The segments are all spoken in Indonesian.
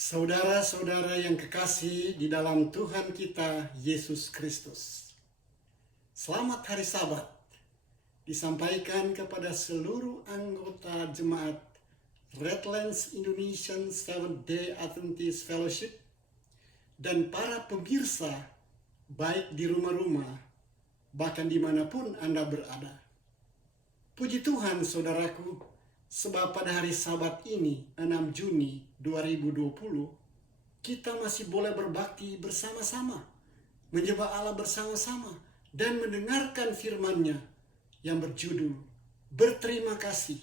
Saudara-saudara yang kekasih di dalam Tuhan kita Yesus Kristus. Selamat hari Sabat disampaikan kepada seluruh anggota jemaat Redlands Indonesian Seventh-day Adventist Fellowship dan para pemirsa baik di rumah-rumah bahkan dimanapun Anda berada. Puji Tuhan saudaraku, sebab pada hari Sabat ini 6 Juni 2020 kita masih boleh berbakti bersama-sama, menyembah Allah bersama-sama dan mendengarkan firman-Nya yang berjudul berterima kasih,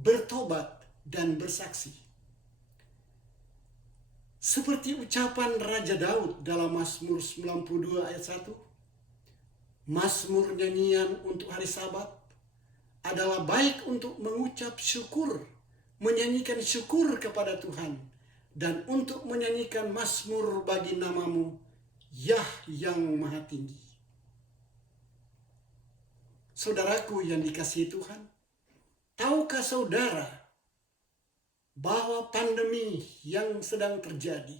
bertobat dan bersaksi. Seperti ucapan Raja Daud dalam Mazmur 92 ayat 1, Mazmur nyanyian untuk hari Sabat adalah baik untuk mengucap syukur, menyanyikan syukur kepada Tuhan, dan untuk menyanyikan mazmur bagi nama-Mu, Yah yang Maha Tinggi. Saudaraku yang dikasihi Tuhan, tahukah saudara bahwa pandemi yang sedang terjadi,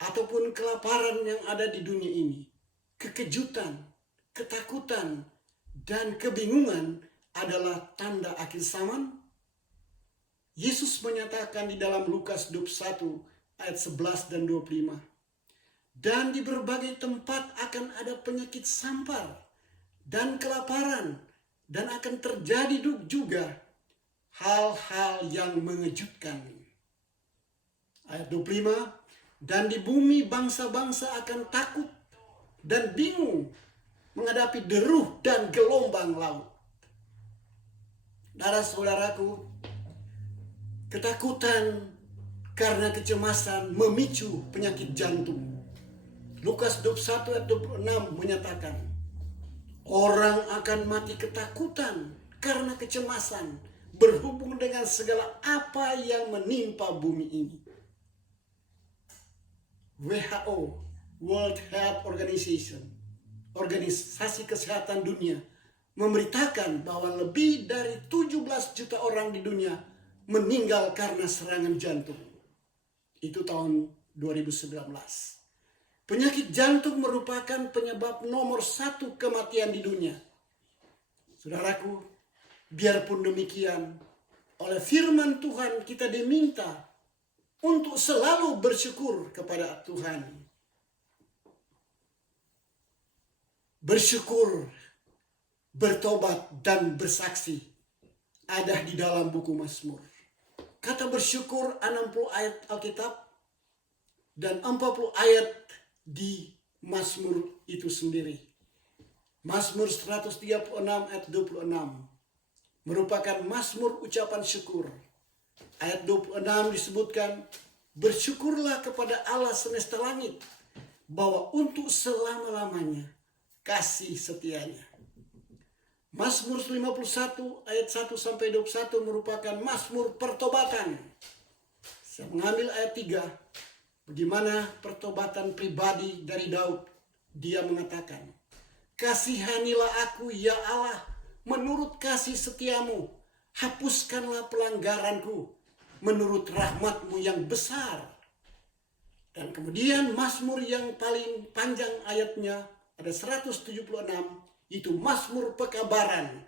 ataupun kelaparan yang ada di dunia ini, kekejutan, ketakutan, dan kebingungan adalah tanda akhir zaman? Yesus menyatakan di dalam Lukas 21 ayat 11 dan 25. Dan di berbagai tempat akan ada penyakit sampar dan kelaparan, dan akan terjadi juga hal-hal yang mengejutkan. Ayat 25, dan di bumi bangsa-bangsa akan takut dan bingung menghadapi deruh dan gelombang laut. Saudaraku, ketakutan karena kecemasan memicu penyakit jantung. Lukas 21 ayat 26 menyatakan, orang akan mati ketakutan karena kecemasan berhubung dengan segala apa yang menimpa bumi ini. WHO, World Health Organization, Organisasi Kesehatan Dunia, memberitakan bahwa lebih dari 17 juta orang di dunia meninggal karena serangan jantung. Itu tahun 2019. Penyakit jantung merupakan penyebab nomor 1 kematian di dunia. Saudaraku, biarpun demikian, oleh firman Tuhan kita diminta untuk selalu bersyukur kepada Tuhan. Bersyukur, bertobat dan bersaksi ada di dalam buku Mazmur. Kata bersyukur 60 ayat Alkitab dan 40 ayat di Mazmur itu sendiri. Mazmur 136 ayat 26 merupakan mazmur ucapan syukur. Ayat 26 disebutkan, bersyukurlah kepada Allah semesta langit bahwa untuk selama-lamanya kasih setianya. Mazmur 51 ayat 1 sampai 21 merupakan mazmur pertobatan. Saya mengambil ayat 3, bagaimana pertobatan pribadi dari Daud. Dia mengatakan, kasihanilah aku ya Allah menurut kasih setiamu, hapuskanlah pelanggaranku menurut rahmat-Mu yang besar. Dan kemudian mazmur yang paling panjang ayatnya ada 176, itu mazmur pekabaran.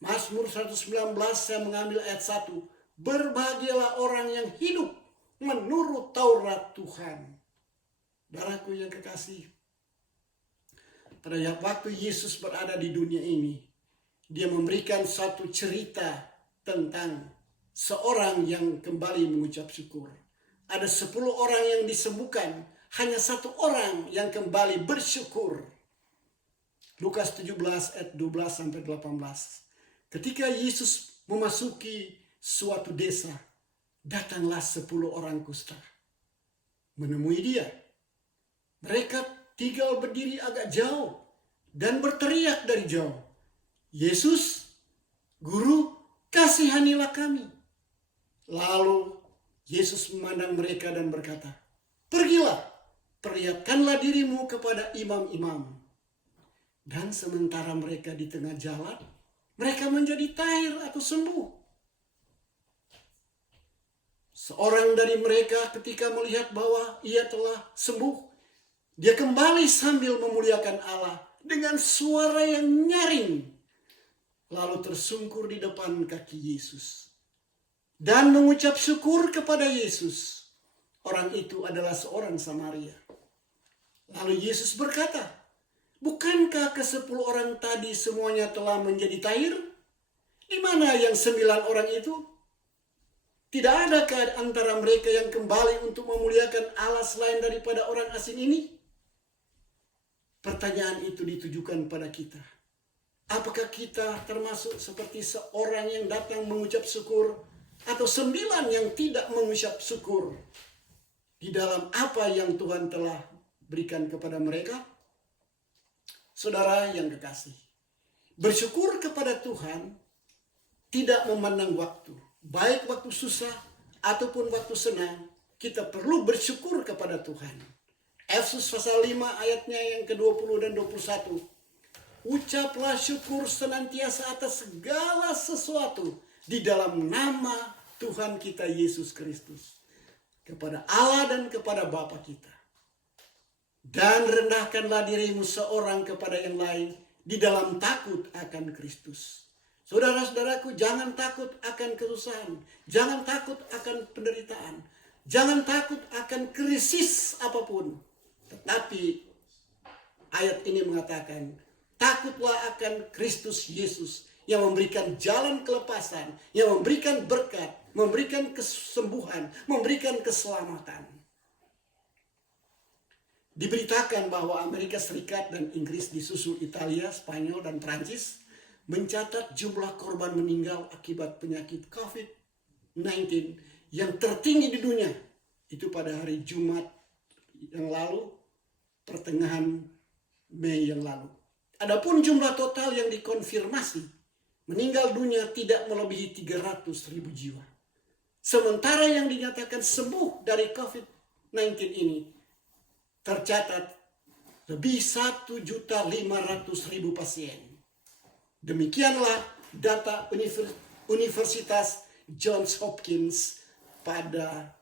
Mazmur 119 saya mengambil ayat 1. Berbahagialah orang yang hidup menurut Taurat Tuhan. Saudaraku yang kekasih, pada waktu Yesus berada di dunia ini, Dia memberikan satu cerita tentang seorang yang kembali mengucap syukur. Ada 10 orang yang disembuhkan, hanya 1 orang yang kembali bersyukur. Lukas 17 ayat 12 sampai 18. Ketika Yesus memasuki suatu desa, datanglah 10 orang kusta menemui Dia. Mereka tinggal berdiri agak jauh dan berteriak dari jauh, Yesus, Guru, kasihanilah kami. Lalu Yesus memandang mereka dan berkata, pergilah, perlihatkanlah dirimu kepada imam-imam. Dan sementara mereka di tengah jalan, mereka menjadi tahir atau sembuh. Seorang dari mereka ketika melihat bahwa ia telah sembuh, dia kembali sambil memuliakan Allah dengan suara yang nyaring, lalu tersungkur di depan kaki Yesus dan mengucap syukur kepada Yesus. Orang itu adalah seorang Samaria. Lalu Yesus berkata, "Bukankah ke-10 orang tadi semuanya telah menjadi tahir? Di mana yang 9 orang itu? Tidak adakah antara mereka yang kembali untuk memuliakan Allah selain daripada orang asing ini?" Pertanyaan itu ditujukan pada kita. Apakah kita termasuk seperti seorang yang datang mengucap syukur atau 9 yang tidak mengucap syukur di dalam apa yang Tuhan telah berikan kepada mereka? Saudara yang kekasih, bersyukur kepada Tuhan tidak memandang waktu. Baik waktu susah ataupun waktu senang, kita perlu bersyukur kepada Tuhan. Efesus pasal 5 ayatnya yang ke-20 dan 21. Ucaplah syukur senantiasa atas segala sesuatu di dalam nama Tuhan kita Yesus Kristus, kepada Allah dan kepada Bapa kita. Dan rendahkanlah dirimu seorang kepada yang lain di dalam takut akan Kristus. Saudara-saudaraku, jangan takut akan kesusahan, jangan takut akan penderitaan, jangan takut akan krisis apapun. Tetapi ayat ini mengatakan, takutlah akan Kristus Yesus yang memberikan jalan kelepasan, yang memberikan berkat, memberikan kesembuhan, memberikan keselamatan. Diberitakan bahwa Amerika Serikat dan Inggris disusul Italia, Spanyol, dan Prancis mencatat jumlah korban meninggal akibat penyakit COVID-19 yang tertinggi di dunia. Itu pada hari Jumat yang lalu, pertengahan Mei yang lalu. Adapun jumlah total yang dikonfirmasi meninggal dunia tidak melebihi 300.000 jiwa. Sementara yang dinyatakan sembuh dari COVID-19 ini tercatat lebih 1.500.000 pasien. Demikianlah data Universitas Johns Hopkins pada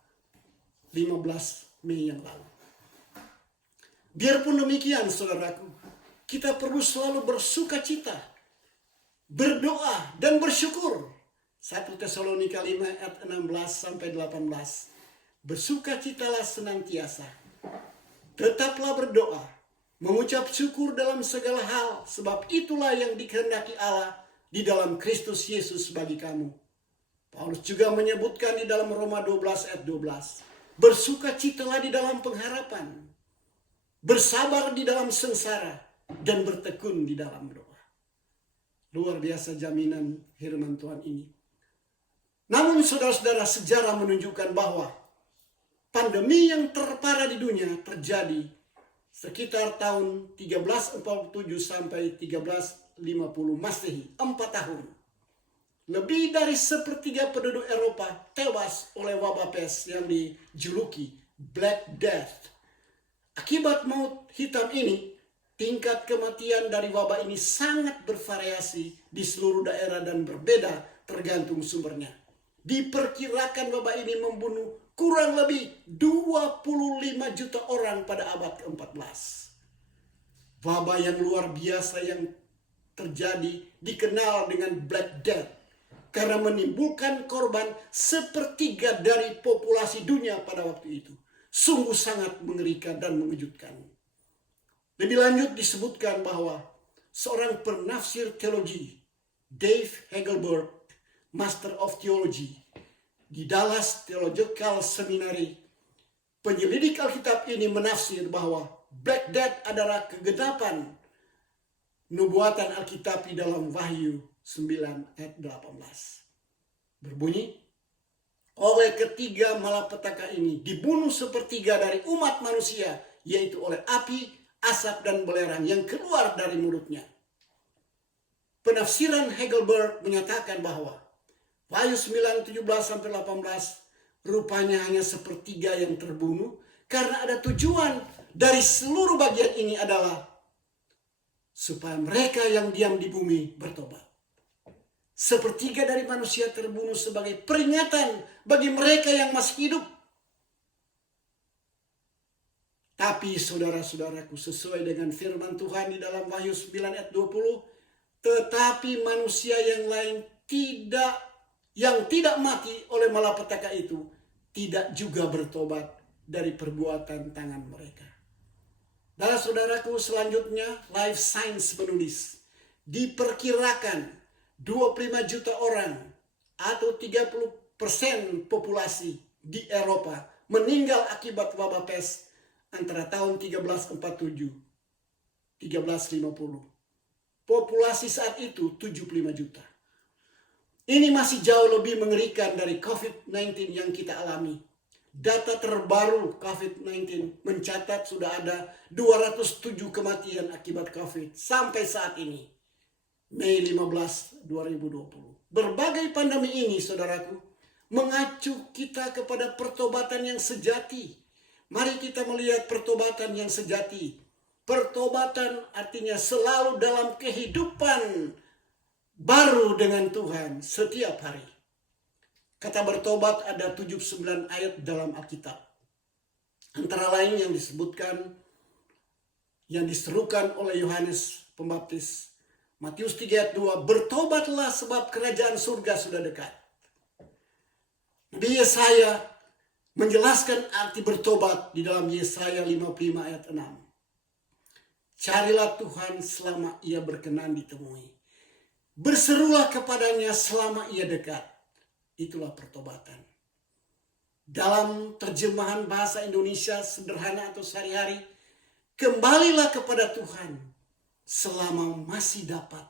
15 Mei yang lalu. Biarpun demikian, saudaraku, kita perlu selalu bersuka cita, berdoa, dan bersyukur. 1 Tesalonika 5 ayat 16 sampai 18. Bersukacitalah senantiasa. Tetaplah berdoa, mengucap syukur dalam segala hal, sebab itulah yang dikehendaki Allah di dalam Kristus Yesus bagi kamu. Paulus juga menyebutkan di dalam Roma 12 ayat 12. Bersukacitalah di dalam pengharapan, bersabar di dalam sengsara, dan bertekun di dalam doa. Luar biasa jaminan firman Tuhan ini. Namun saudara-saudara, sejarah menunjukkan bahwa pandemi yang terparah di dunia terjadi sekitar tahun 1347 sampai 1350 Masehi, 4 tahun. Lebih dari sepertiga penduduk Eropa tewas oleh wabah pes yang dijuluki Black Death. Akibat maut hitam ini, tingkat kematian dari wabah ini sangat bervariasi di seluruh daerah dan berbeda tergantung sumbernya. Diperkirakan wabah ini membunuh kurang lebih 25 juta orang pada abad ke-14. Wabah yang luar biasa yang terjadi dikenal dengan Black Death karena menimbulkan korban sepertiga dari populasi dunia pada waktu itu. Sungguh sangat mengerikan dan mengejutkan. Lebih lanjut disebutkan bahwa seorang penafsir teologi, Dave Hagelberg, Master of Theology, di Dallas Theological Seminary, penyelidik Alkitab ini menafsir bahwa Black Death adalah kegenapan nubuatan Alkitab di dalam Wahyu 9 ayat 18. Berbunyi, oleh ketiga malapetaka ini dibunuh sepertiga dari umat manusia, yaitu oleh api, asap, dan belerang yang keluar dari mulutnya. Penafsiran Hagelberg menyatakan bahwa Wahyu 9, 17-18 rupanya hanya sepertiga yang terbunuh karena ada tujuan dari seluruh bagian ini adalah supaya mereka yang diam di bumi bertobat. Sepertiga dari manusia terbunuh sebagai peringatan bagi mereka yang masih hidup. Tapi saudara-saudaraku, sesuai dengan firman Tuhan di dalam Wahyu 9 ayat 20, tetapi manusia yang lain yang tidak mati oleh malapetaka itu tidak juga bertobat dari perbuatan tangan mereka. Dan saudaraku, selanjutnya Life Science menulis, diperkirakan 25 juta orang atau 30% populasi di Eropa meninggal akibat wabah pes antara tahun 1347 1350. Populasi saat itu 75 juta. Ini masih jauh lebih mengerikan dari COVID-19 yang kita alami. Data terbaru COVID-19 mencatat sudah ada 207 kematian akibat COVID sampai saat ini. Mei 15, 2020. Berbagai pandemi ini, saudaraku, mengacu kita kepada pertobatan yang sejati. Mari kita melihat pertobatan yang sejati. Pertobatan artinya selalu dalam kehidupan baru dengan Tuhan setiap hari. Kata bertobat ada 79 ayat dalam Alkitab. Antara lain yang disebutkan, yang diserukan oleh Yohanes Pembaptis. Matius 3 ayat 2, bertobatlah sebab kerajaan surga sudah dekat. Nabi Yesaya menjelaskan arti bertobat di dalam Yesaya 55 ayat 6. Carilah Tuhan selama ia berkenan ditemui. Berserulah kepadanya selama ia dekat. Itulah pertobatan. Dalam terjemahan bahasa Indonesia sederhana atau sehari-hari, kembalilah kepada Tuhan selama masih dapat.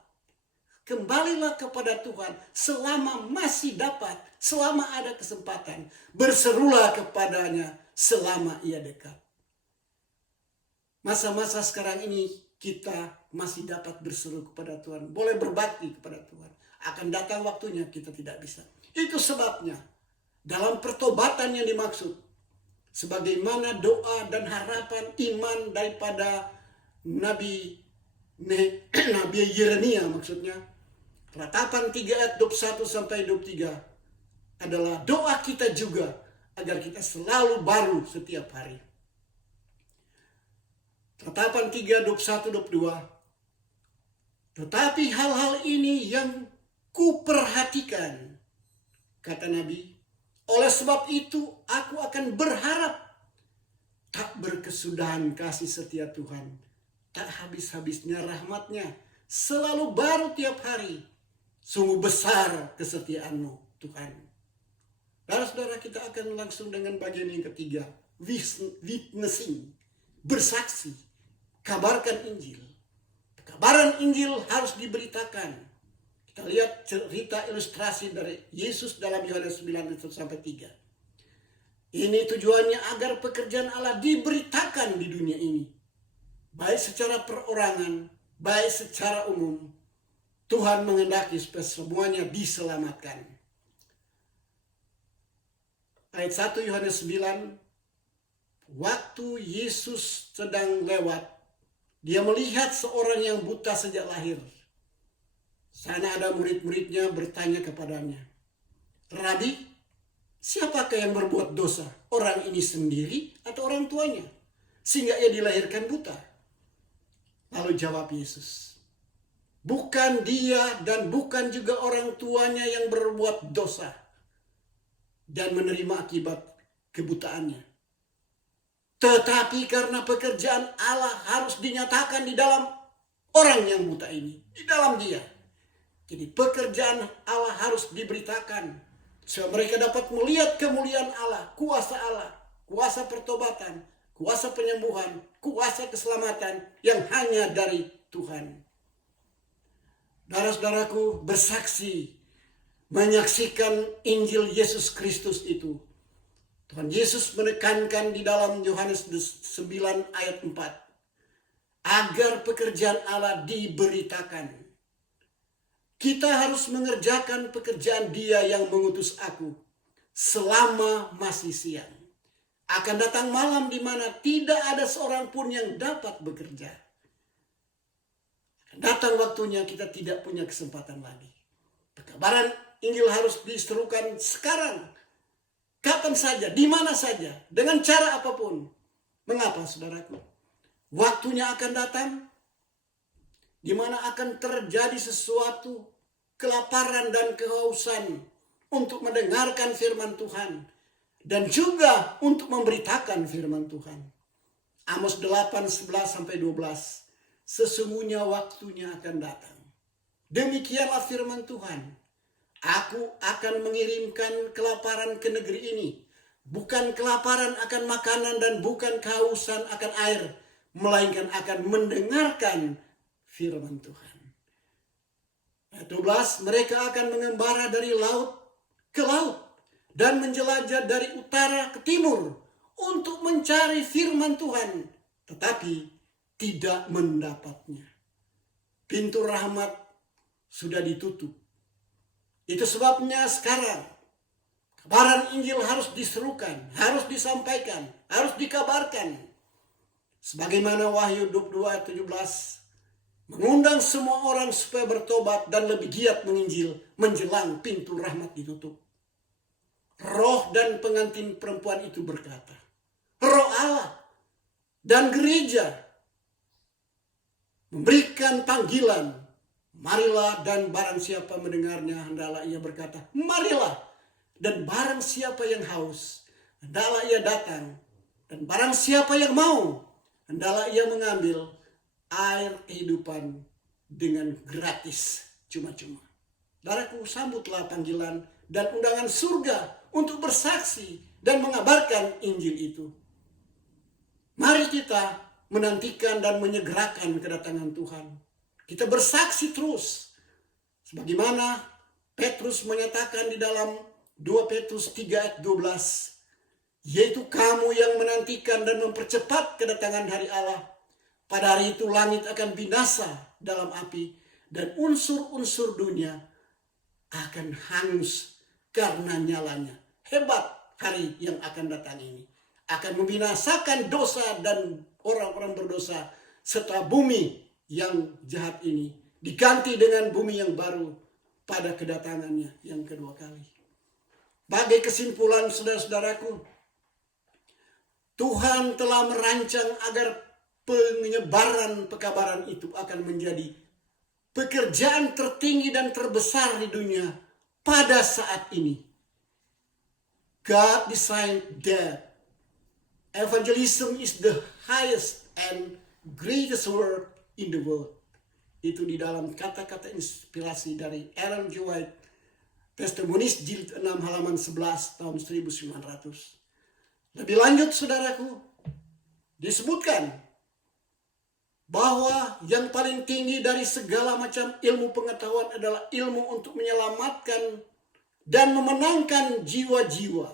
Kembalilah kepada Tuhan selama masih dapat, selama ada kesempatan. Berserulah kepadanya selama ia dekat. Masa-masa sekarang ini kita masih dapat berseru kepada Tuhan. Boleh berbakti kepada Tuhan. Akan datang waktunya kita tidak bisa. Itu sebabnya dalam pertobatan yang dimaksud, sebagaimana doa dan harapan iman daripada Nabi Yeremia maksudnya, Ratapan 3 ayat 21 sampai 23 adalah doa kita juga agar kita selalu baru setiap hari. Ratapan 3, 21, 22. Tetapi hal-hal ini yang kuperhatikan, kata Nabi, oleh sebab itu aku akan berharap. Tak berkesudahan kasih setia Tuhan, tak habis-habisnya rahmatnya, selalu baru tiap hari. Sungguh besar kesetiaanmu Tuhan. Saudara-saudara, kita akan langsung dengan bagian yang ketiga, witnessing, bersaksi, kabarkan Injil. Kabaran Injil harus diberitakan. Kita lihat cerita ilustrasi dari Yesus dalam Yohanes 9:1-3. Ini tujuannya agar pekerjaan Allah diberitakan di dunia ini. Baik secara perorangan, baik secara umum. Tuhan menghendaki supaya semuanya diselamatkan. Ayat 1 Yohanes 9. Waktu Yesus sedang lewat, dia melihat seorang yang buta sejak lahir. Sana ada murid-muridnya bertanya kepadanya, Rabi, siapakah yang berbuat dosa? Orang ini sendiri atau orang tuanya? Sehingga ia dilahirkan buta. Lalu jawab Yesus, bukan dia dan bukan juga orang tuanya yang berbuat dosa dan menerima akibat kebutaannya. Tetapi karena pekerjaan Allah harus dinyatakan di dalam orang yang buta ini, di dalam dia. Jadi pekerjaan Allah harus diberitakan supaya mereka dapat melihat kemuliaan Allah, kuasa pertobatan, kuasa penyembuhan, kuasa keselamatan yang hanya dari Tuhan. Saudara-saudaraku, bersaksi, menyaksikan Injil Yesus Kristus itu. Tuhan Yesus menekankan di dalam Yohanes 9 ayat 4. Agar pekerjaan Allah diberitakan. Kita harus mengerjakan pekerjaan Dia yang mengutus aku selama masih siang. Akan datang malam di mana tidak ada seorang pun yang dapat bekerja. Akan datang waktunya kita tidak punya kesempatan lagi. Pekabaran Injil harus diserukan sekarang, kapan saja, di mana saja, dengan cara apapun. Mengapa, saudaraku? Waktunya akan datang di mana akan terjadi sesuatu kelaparan dan kehausan untuk mendengarkan firman Tuhan dan juga untuk memberitakan firman Tuhan. Amos 8:11-12. Sesungguhnya waktunya akan datang. Demikianlah firman Tuhan. Aku akan mengirimkan kelaparan ke negeri ini. Bukan kelaparan akan makanan dan bukan kehausan akan air, melainkan akan mendengarkan firman Tuhan. Ayat 12, mereka akan mengembara dari laut ke laut dan menjelajah dari utara ke timur untuk mencari firman Tuhan, tetapi tidak mendapatnya. Pintu rahmat sudah ditutup. Itu sebabnya sekarang kabaran Injil harus diserukan, harus disampaikan, harus dikabarkan. Sebagaimana Wahyu 22 ayat 17 mengundang semua orang supaya bertobat dan lebih giat menginjil menjelang pintu rahmat ditutup. Roh dan pengantin perempuan itu berkata, Roh Allah dan gereja memberikan panggilan, marilah, dan barang siapa mendengarnya hendaklah ia berkata, marilah, dan barang siapa yang haus hendaklah ia datang, dan barang siapa yang mau hendaklah ia mengambil air kehidupan dengan gratis, cuma-cuma. Saudaraku, sambutlah panggilan dan undangan surga untuk bersaksi dan mengabarkan Injil itu. Mari kita menantikan dan menyegerakan kedatangan Tuhan. Kita bersaksi terus. Sebagaimana Petrus menyatakan di dalam 2 Petrus 3 ayat 12. Yaitu kamu yang menantikan dan mempercepat kedatangan hari Allah. Pada hari itu langit akan binasa dalam api dan unsur-unsur dunia akan hangus karena nyalanya. Hebat hari yang akan datang ini. Akan membinasakan dosa dan orang-orang berdosa serta bumi yang jahat ini diganti dengan bumi yang baru pada kedatangannya yang kedua kali. Bagai kesimpulan, saudara-saudaraku, Tuhan telah merancang agar penyebaran pekabaran itu akan menjadi pekerjaan tertinggi dan terbesar di dunia pada saat ini. God designed that evangelism is the highest and greatest work in the world. Itu di dalam kata-kata inspirasi dari Ellen G. White, Testimonies jilid 6 halaman 11 tahun 1900. Lebih lanjut, saudaraku, disebutkan bahwa yang paling tinggi dari segala macam ilmu pengetahuan adalah ilmu untuk menyelamatkan dan memenangkan jiwa-jiwa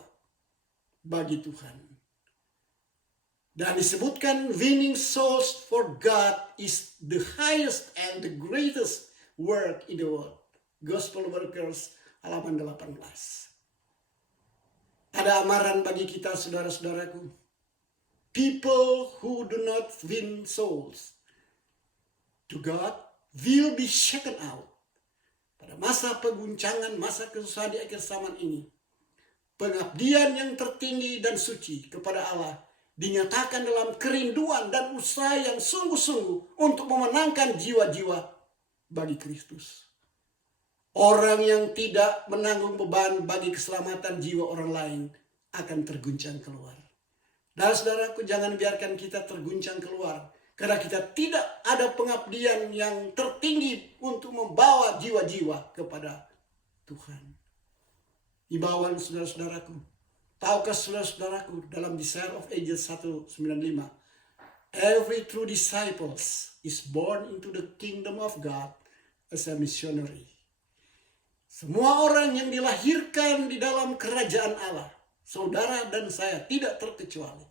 bagi Tuhan. Dan disebutkan winning souls for God is the highest and the greatest work in the world. Gospel Workers halaman 18. Ada amaran bagi kita, saudara-saudaraku. People who do not win souls to God will be shaken out. Pada masa peguncangan, masa kesusahan di akhir zaman ini, pengabdian yang tertinggi dan suci kepada Allah dinyatakan dalam kerinduan dan usaha yang sungguh-sungguh untuk memenangkan jiwa-jiwa bagi Kristus. Orang yang tidak menanggung beban bagi keselamatan jiwa orang lain akan terguncang keluar. Dan saudaraku, jangan biarkan kita terguncang keluar. Karena kita tidak ada pengabdian yang tertinggi untuk membawa jiwa-jiwa kepada Tuhan. Himbauan saudara-saudaraku. Tahukah saudara-saudaraku dalam Desire of Ages 195. Every true disciples is born into the kingdom of God as a missionary. Semua orang yang dilahirkan di dalam kerajaan Allah, saudara dan saya tidak terkecuali.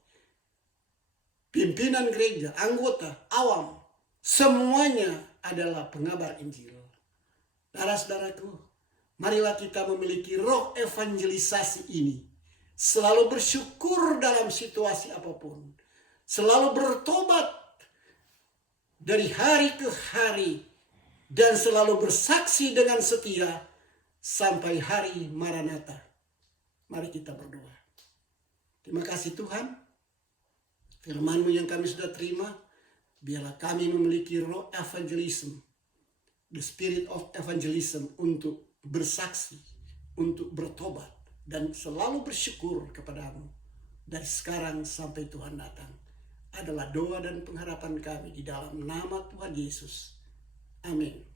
Pimpinan gereja, anggota, awam, semuanya adalah pengabar Injil. Saudara-saudaraku, marilah kita memiliki roh evangelisasi ini. Selalu bersyukur dalam situasi apapun. Selalu bertobat dari hari ke hari. Dan selalu bersaksi dengan setia sampai hari Maranatha. Mari kita berdoa. Terima kasih Tuhan, firman-Mu yang kami sudah terima, biarlah kami memiliki roh evangelism, the spirit of evangelism, untuk bersaksi, untuk bertobat, dan selalu bersyukur kepadamu dari sekarang sampai Tuhan datang. Adalah doa dan pengharapan kami di dalam nama Tuhan Yesus. Amin.